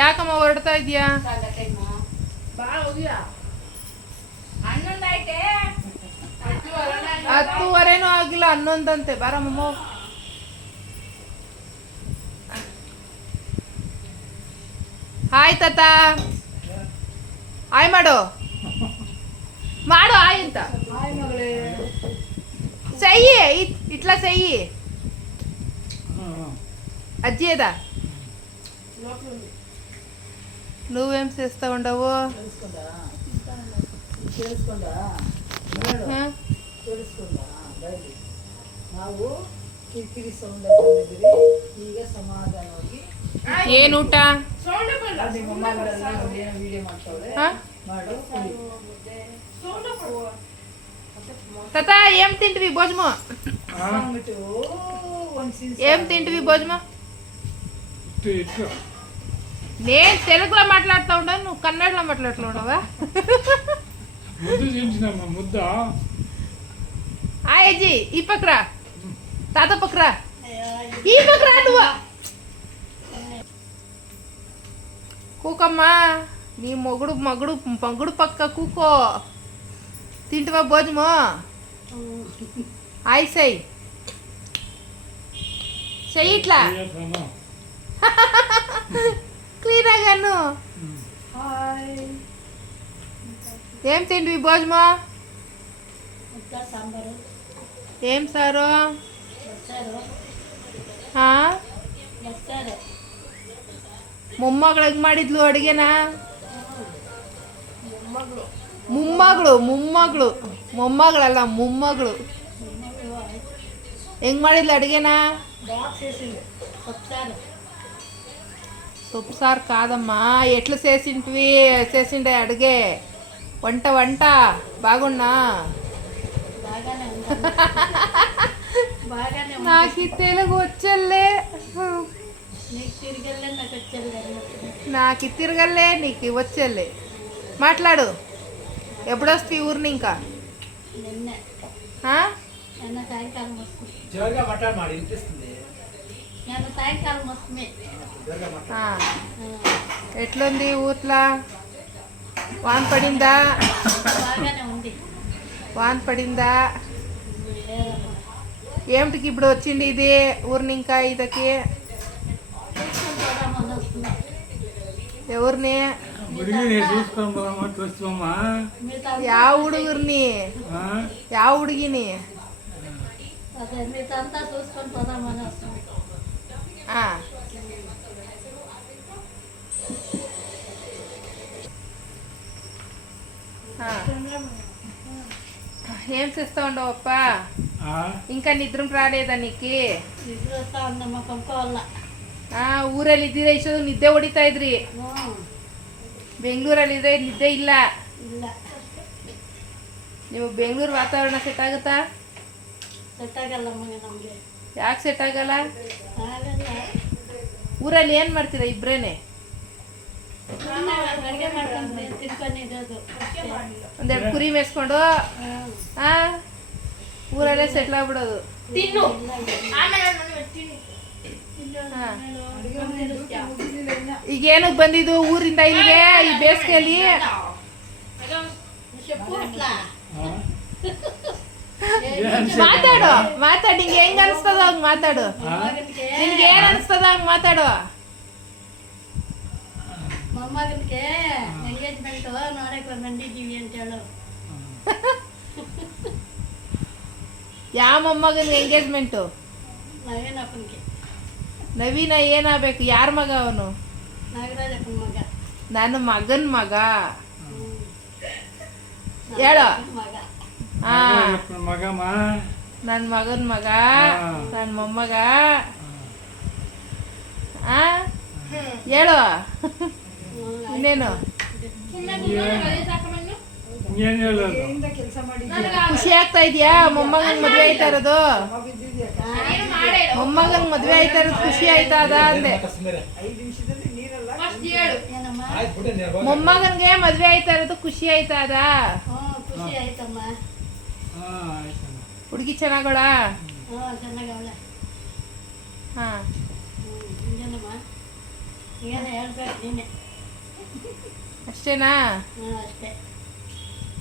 ಯಾಕಮ್ಮ ಹೊರಡ್ತಾ ಇದೀಯಾ? ಹತ್ತುವರೆನೂ ಆಗಿಲ್ಲ, 11 ಬಾರಮ್ಮ. ಹಾಯ್ ತಾತ, ಹಾಯ್ ಮಾಡು ಮಾಡು ಹಾಯ್ ಅಂತ. ಸೈ ఇట్లా చెయ్యి. అజ్జి ఏదా? నువ్వేం చేస్తా ఉండవు? ಏನು ಊಟ? ತಾತ ఏం తింటివి భోజనం? ఏం తింటివి భోజనం? నేను తెలుగులో మాట్లాడుతూ ఉంటాను, నువ్వు కన్నడలో మాట్లాడుతున్నావా? ముద్ద అజ్జి ఈ పక్కరా, తాత పక్కరా, ఈ పక్కరా నువ్వు. కూకమ్మా, నీ మొగుడు మగుడు మగుడు పక్క కూకో. తింటివా భోజనము? హాయ్ సై సై ఇట్లా క్లీనాగాను. ఏం తింటివి భోజనము? ఏం సారు? ಮೊಮ್ಮಗಳು ಹೆಂಗ್ ಮಾಡಿದ್ಲು ಅಡುಗೆನ? ಮೊಮ್ಮಗಳು ಮೊಮ್ಮಗಳಲ್ಲ ಮೊಮ್ಮಗಳು ಹೆಂಗ್ ಮಾಡಿದ್ಲು ಅಡುಗೆನ? సొప్పు సార్ కాదమ్మా, ఎట్లా చేసిండే అడిగే వంట బాగున్నా? నాకు తెలుగు వచ్చల్లే, నాకు తిరగల్లే, నీకు వచ్చల్లే. మాట్లాడు. ఎప్పుడొస్తే ఊరిని? ఇంకా ఎట్లుంది ఊర్లో? వాన పడిందా? వాన పడిందా? ఏమిటికి ఇప్పుడు వచ్చింది ఇది ఊరిని? ఇంకా ఇదకి ఎవరిని? ಯಾವ ಹುಡುಗರ್ನಿ? ಯಾವ ಹುಡುಗಿನಿ? ఏం చేస్తా ఉండవప్ప? ఇంకా నిద్ర రాలేదా నీకు? ಊರಲ್ಲಿ ಇದ್ದೀರಾ, ಇಷ್ಟೊಂದು ನಿದ್ದೆ ಹೊಡಿತಾ ಇದ್ರಿ. ಬೆಂಗಳೂರಲ್ಲಿ ಇದ್ರೆ ನಿದ್ದೆ ಇಲ್ಲ. ನೀವು ಬೆಂಗಳೂರು ವಾತಾವರಣ ಸೆಟ್ ಆಗುತ್ತಾ? ಯಾಕೆ ಸೆಟ್ ಆಗಲ್ಲ? ಊರಲ್ಲಿ ಏನ್ ಮಾಡ್ತೀರಾ ಇಬ್ರೇನೆ? ಒಂದೆರಡು ಕುರಿ ಮೇಯಿಸ್ಕೊಂಡು ಊರಲ್ಲೇ ಸೆಟ್ಲ್ ಆಗ್ಬಿಡೋದು. ಈಗ ಏನಕ್ಕೆ ಬಂದಿದ್ದು ಊರಿಂದ ಇಲ್ಲಿಗೆ ಈ ಬೇಸಿಗೆಯಲ್ಲಿ? ಮಾತಾಡು, ನಿಂಗೆ ಹೆಂಗ ಅನಿಸ್ತದ ಹಂಗ ಮಾತಾಡು. ನಿನ್ಗೆ ಏನ್ ಅನಿಸ್ತದ ಹಂಗ ಮಾತಾಡು. ಮೊಮ್ಮಗನಿಗೆ ಎಂಗೇಜ್ಮೆಂಟ್ ನೋಡಕ್ ಬಂದಿದ್ದೀವಿ ಅಂತ ಹೇಳು. ಯಾವ ಮೊಮ್ಮಗನಿಗೆ ಎಂಗೇಜ್ಮೆಂಟು? ನವೀನಪ್ಪನಿಗೆ. ನವೀನ ಏನಾಗಬೇಕು? ಯಾರ ಮಗ ಅವನು? ನಾಗರಾಜಪ್ಪನ ಮಗ. ನನ್ನ ಮಗನ ಮಗ ಹೇಳು. ನನ್ನ ಮಗನ ಮಗ, ನನ್ನ ಮೊಮ್ಮಗ ಹೇಳು. ಇನ್ನೇನು ಖುಷಿ ಆಗ್ತಾ ಇದೆಯಾ? ಮೊಮ್ಮಗನ್ ಮದ್ವೆ ಆಯ್ತಾ ಇರೋದು? ಮೊಮ್ಮಗನ್ ಮದ್ವೆ ಆಯ್ತಾ ಇರೋದು ಖುಷಿ ಆಯ್ತಾ ಅದ ಅಂದೆ. ಮೊಮ್ಮಗನ್ಗೆ ಮದ್ವೆ ಆಯ್ತಾ ಇರೋದು ಖುಷಿ ಆಯ್ತಾ ಅದ? ಹುಡುಗಿ ಚೆನ್ನಾಗಳ? ಏನು ಹೇಳ್ಬೇಕು ನೀನೆ. ಅಷ್ಟೇನಾ? ಅಷ್ಟೇ.